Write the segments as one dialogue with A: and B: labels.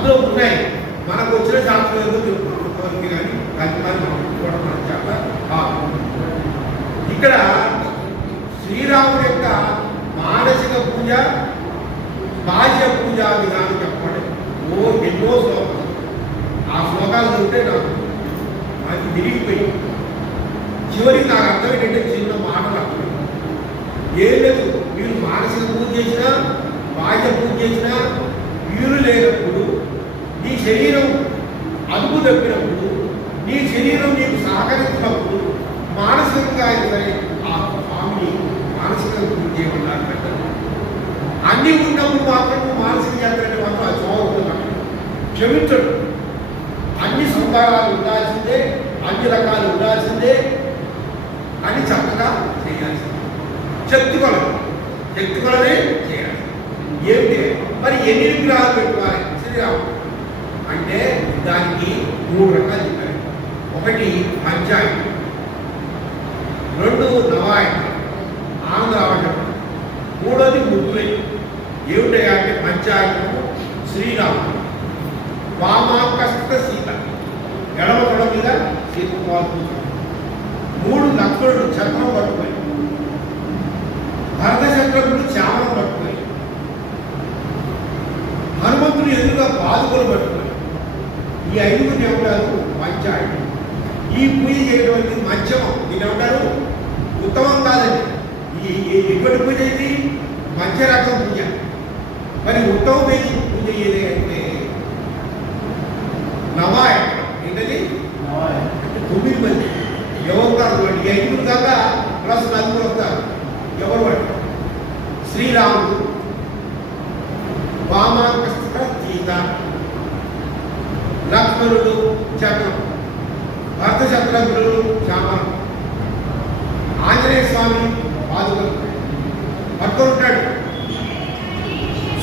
A: అందులో ఉన్నాయి. మనకు వచ్చిన శాస్త్రం ఏదో కానీ కంచిమారి కూడా మన చేత ఇక్కడ శ్రీరాముడి యొక్క మానసిక పూజ బాహ్య పూజ విధానం చెప్పండి. ఓ ఎన్నో శ్లోకాలు. ఆ శ్లోకాలు చూస్తే నాకు నాకు తిరిగిపోయి చివరికి నాకు అర్థం ఏంటంటే చిన్న మాటలు అర్థం ఏం లేదు మీరు మానసిక పూజ చేసినా బాహ్య పూజ చేసినా వీరు లేనప్పుడు శరీరం అదుపు తప్పినప్పుడు నీ శరీరం నీకు సహకరించినప్పుడు మానసికంగా అయినా సరే ఆ స్వామిని మానసికంగా పూజ అన్ని ఉన్నప్పుడు మాత్రం మానసిక యాత్ర అంటే మాత్రం అది చదువుతున్నాడు క్షమించడు. అన్ని సంతానాలు ఉండాల్సిందే అన్ని రకాలు ఉండాల్సిందే అని చక్కగా చేయాల్సింది. శక్తి కొలం శక్తి కొలమే చేయాలి. ఏమిటి? మరి ఎన్ని విగ్రహాలు పెట్టుకోవాలి? శ్రీరాముడు. మూడు రకాలు చెప్పారు. ఒకటి పంచాయతీ. రెండు నవాయనం ఆంధ్రావటం మూడోది ముద్దులే ఏమిటయా అంటే పంచాయతము శ్రీరాముడు వామాకస్త సీత ఎడమ తొడ మీద సీత మూడు లక్ష్మణుడు చక్రం పట్టుకోయి భరత చక్రముడు చామరం పట్టుకొని హనుమంతుడు ఎదురుగా బాధకులు పట్టుకోయి ఈ ఐదుగురిని ఏమంటారు పంచాయతీ ఈ పూజ చేయడం అనేది మధ్యమం దీని ఏమంటారు ఉత్తమం కాదండి. ఈ ఎటువంటి పూజ ఇది? మధ్య రకం పూజ. మరి ఉత్తమమైన పూజ ఏది అంటే నవాయ. ఏంటది? తొమ్మిది మంది. ఎవరు కాదు ఈ ఐదుగురు కాక ప్లస్ నలుగురు వస్తారు. ఎవరు వాడు? శ్రీరాముడు. వామాకస్త సీత లక్ష్మణుడు చక్రం భర్త చక్రగురుడు చామరం ఆంజనేయ స్వామి పాదుకలు. పట్టుకుంటాడు ఉంటాడు.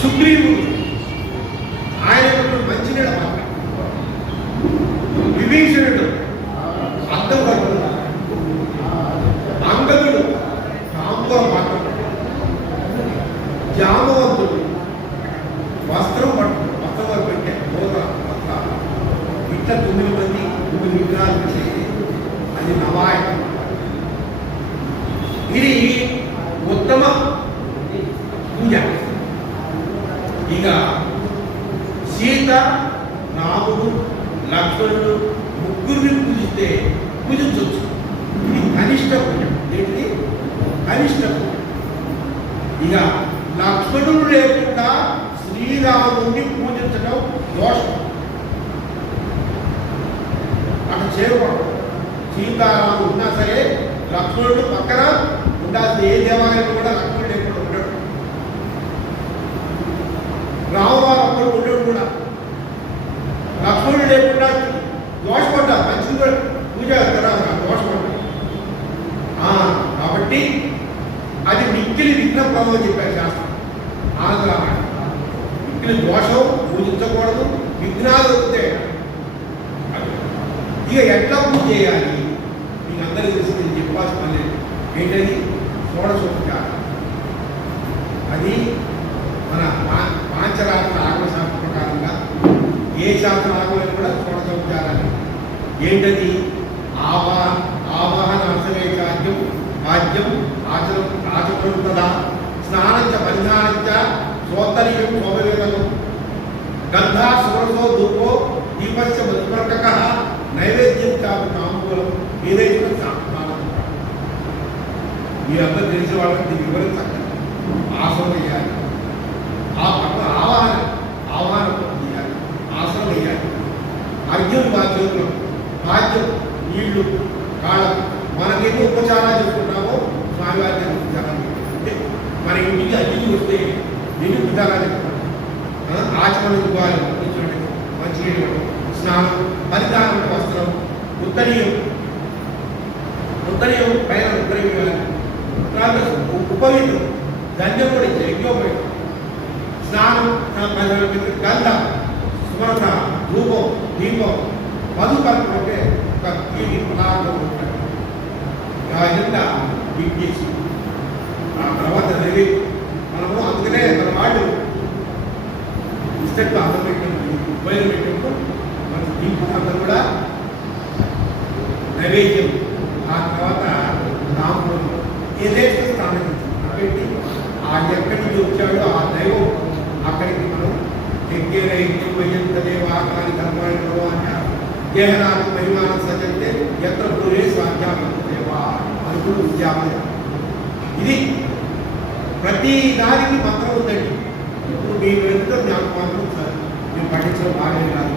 A: సుగ్రీవుడు. ఆయన యొక్క మంచినీళ్ళ పాత్ర. విభీషణుడు. అర్థం పట్టుకున్నాడు అంగదుడు కాంతో పాత్ర. జామవంతుడు వస్త్రం పట్టు వస్త్రం వారు పెట్టే మూత వస్త్రాలు ఇట్లా తొమ్మిది మంది తొమ్మిది విగ్రహాలు పెట్టేది అది నవాయకం ఇది ఉత్తమ పూజ ఇక సీత రాముడు లక్ష్మణుడు ముగ్గురిని పూజిస్తే పూజించవచ్చు. ఇది కనిష్ట పూజ. ఏంటి? కనిష్ట పూజ. ఇక లక్ష్మణుడు లేకుండా శ్రీరాముడిని పూజించడం దోషం. అటు చేయకూడదు సీతారాముడు ఉన్నా సరే లక్ష్మణుడు పక్కన ఉండాల్సిన ఏ దేవాలయం కూడా లక్ష్మణుడు లేకుండా ఉండడు. రామవారు అప్పుడు ఉండడు లేకుండా దోషపడ్డా మంచి పూజ కదా దోషపడ్డా. కాబట్టి అది మిక్కిలి విఘ్నపదం అని చెప్పారు శాస్త్రం. ఆనందరామాయణ మిక్కిలి దోషం పూజించకూడదు విఘ్నాలు వస్తాయి ఇక ఎట్లా పూజ చేయాలి? మీకు అందరికీ తెలిసి నేను చెప్పాల్సిన ఏంటది? షోడశోపచారం అది మన పా- పాంచరాత్ర ఆగమ శాస్త్ర ప్రకారంగా ఏ శాస్త్ర ఆగమైనా కూడా షోడశోపచారాన్ని ఏంటది? ఆవా ఆవాహన అసమేకాద్యం వాద్యం ఆచర ఆచరుతుందా స్నానంచ పరిధానంచ సోత్తరీయం శోభవేదనం గంధా సురసో ధూపో దీపస్య మధుపర్కక నైవేద్యం కాదు నామూలం ఏదైతే సామానం మీరందరూ తెలిసిన వాళ్ళకి వివరించాలి ఆసనం వేయాలి. ఆ పక్క ఆవాహన ఆవాహన చేయాలి. ఆసనం వేయాలి. అర్జున్ బాధ్యతలు బాధ్యం నీళ్ళు కాళ్ళం మనకెన్ని ఉపచారాలు చేసుకుంటామో స్వామివారికి ఉపచారాలు అంటే మన ఇంటికి అతిథి వస్తే ఎన్ని ఉపచారాలు చెప్తాం ఆచరణ ఇవ్వాలి కూర్చోండి మంచి స్నానం పరిధానం వస్త్రం ఉత్తరీయం. ఉత్తరీయం పైన ఉత్తరీయం ఇవ్వాలి. తర్వాత ఉపవిత్రం ధన్యం కూడా ఇచ్చారు యజ్ఞోపవిత్రం స్నానం గంధ సుమరత ధూపం దీపం. మధుపర్కం అంటే ఒక తీగి పదార్థం ఉంటాడు ఆ విధంగా విజ్ఞేసి ఆ తర్వాత నైవేద్యం మనము అందుకనే మన వాళ్ళు ఇచ్చట్టు అన్నం పెట్టినప్పుడు ఉపయోగం పెట్టినప్పుడు మన దీపం అంతా కూడా నైవేద్యం ఆ తర్వాత రాముడు ఏదైతే స్థానం పెట్టి ఆ ఎక్కడి నుంచి వచ్చాడో ఆ దైవం అక్కడికి మనం యజ్ఞేన యజ్ఞం వయ్యంత దేవాకాని కర్మాణి అన్నారు దేహనాథ మహిమానం సజంతే ఎత్ర పూరే స్వాధ్యాపన దేవా అనుకుడు ఇది ప్రతి దానికి మంత్రం ఉందండి. ఇప్పుడు మీ వెంట జ్ఞాపకం సార్ మేము పఠించడం బాగానే కాదు